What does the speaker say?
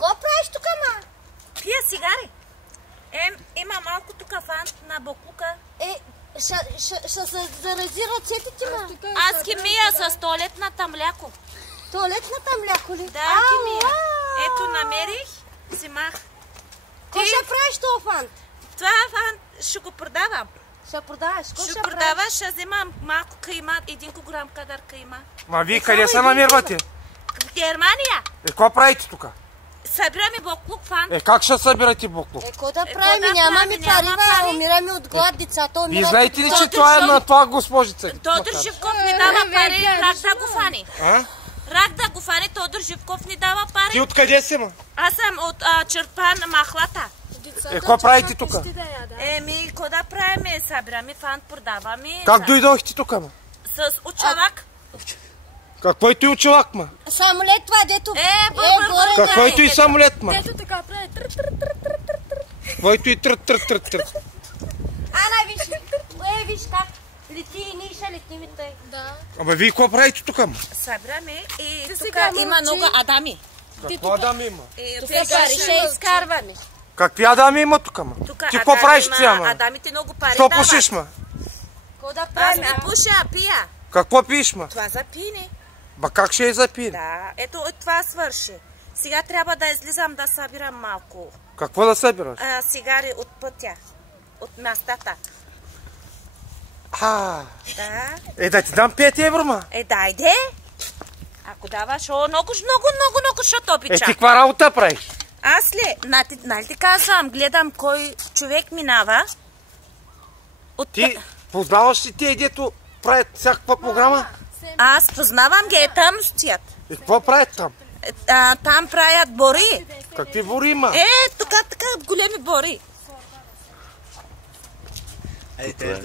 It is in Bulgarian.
Ко правиш тук, ма? Пия цигари. Има малко тук фант на боклука. Ще се зарази ръцете ти, ма. Аз ги мия с туалетната мляко. Туалетната мляко ли? Да, ги мия. Ето, намерих, взимах. Ко ще правиш това фант? Това фант ще го продавам. Ще продаваш? Ще продаваш, ще взимам малко кайма, 1 килограм кадар кайма. Ма вие къде се намирате? В Германия. Какво правите тук? Събираме боклук фант. Как ще събирате боклук? Ко да правим? Нямаме пари, умираме от глад, децата умират. Вие знаете ли, че това е на това госпожица? Тодор Живков ни дава пари, рак да го фани. А? Рак да го фани, Тодор Живков ни дава пари. Ти откъде си, ма? Аз съм от Черпан, Махлата. Какво правите тук? Ко да правим? Събираме фант, продаваме. Как дойдохте тук, ма? С учалак. Какво и той училак, ма? Самолет това, дето... горе. Какво и той самолет, ма? Дето така прави. Какво и той трът. Ана, виж как лети и ние ще летим и тъй. Да. Ама вие какво правите тук, ма? Събираме и тук има много адами. Какво адами има? Тук пари ще изкарваме. Какви адами има тук, ма? Ти какво правиш тя, ма? Адамите много пари Що дават. пушиш, ма? Ко да Аз правим? не пуша, пия. Какво пиеш, ма? Това за пиене. Ба как ще я запине? Да, ето това свърши. Сега трябва да излизам да събирам малко. Какво да събираш? Цигари от пътя, от местата. Да. Да. Да ти дам 5 евро, ма. Дайде. Ако даваш, много, ще обичам. Ти каква работа правиш? Аз ли? Нали ти казвам, гледам кой човек минава. Ти познаваш ли тия, дето правят всякаква програма? Аз познавам ги, там стоят. И какво правят там? Там правят бори. Какви бори има? Тук големи бори.